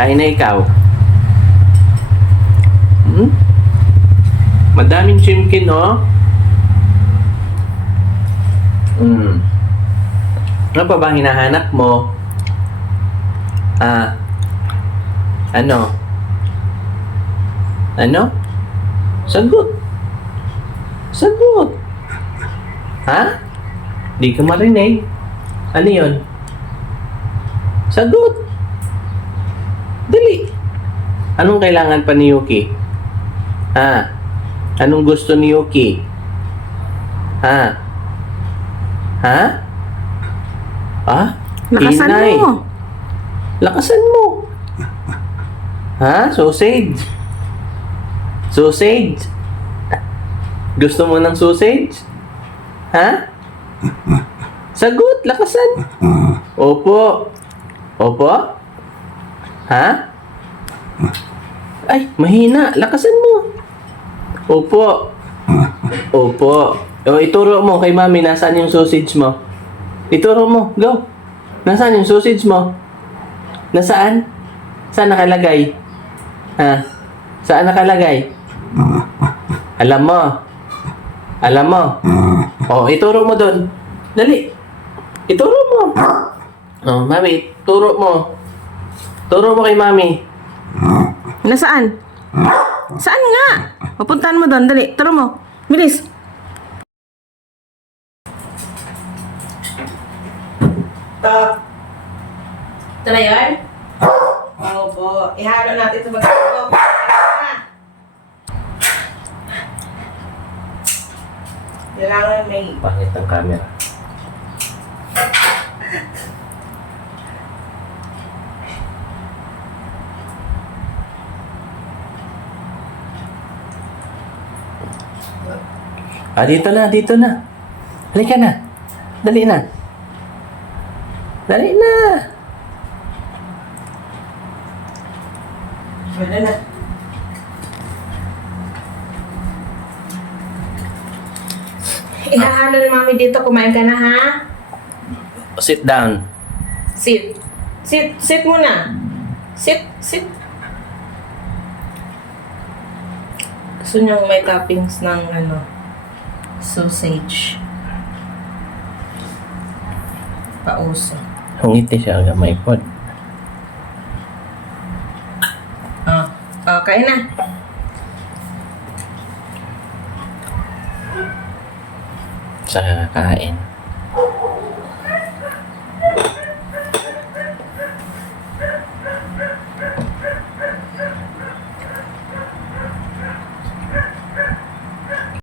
Kain na ikaw. Hmm? Madaming chimkin, oh. Hmm. Ano pa ba hinahanap mo? Ah. Ano? Ano? Sagot. Sagot. Ha? Di ka marinig. Ano yun? Sagot. Dali. Anong kailangan pa ni Yuki? Ha? Anong gusto ni Yuki? Ha? Ha? Ha? Lakasan Inay. mo. Lakasan mo. Ha? Sausage? Sausage? Gusto mo ng sausage? Ha? Sagot, lakasan. Opo. Opo? Ha? Ay, mahina. Lakasan mo. Opo. Opo. O, ituro mo kay mami nasaan yung sausage mo. Ituro mo. Go. Nasaan yung sausage mo? Nasaan? Saan nakalagay? Ha? Saan nakalagay? Alam mo. Alam mo. Oh, ituro mo doon. Dali. Ituro mo. Oh, mami, turo mo. Turo mo kay mami. Nasaan? Saan nga? Papuntahan mo doon. Dali. Turo mo. Bilis. Ito. Ito na yun? Opo. Ihalo natin sa magkakaroon. Kailangan may... Pangit ang camera. Ah, dito na, dito na. Halika na. Dali na. Dali na. Pwede na. Ihahalo ni mami dito. Kumain ka na ha? Sit down. Sit. Sit. Sit muna. Sit. Sit. Gusto niyang may toppings ng ano, sausage. Pauso. Hungiti siya ang may pod. Ah, ah, kain na. Sa kakain.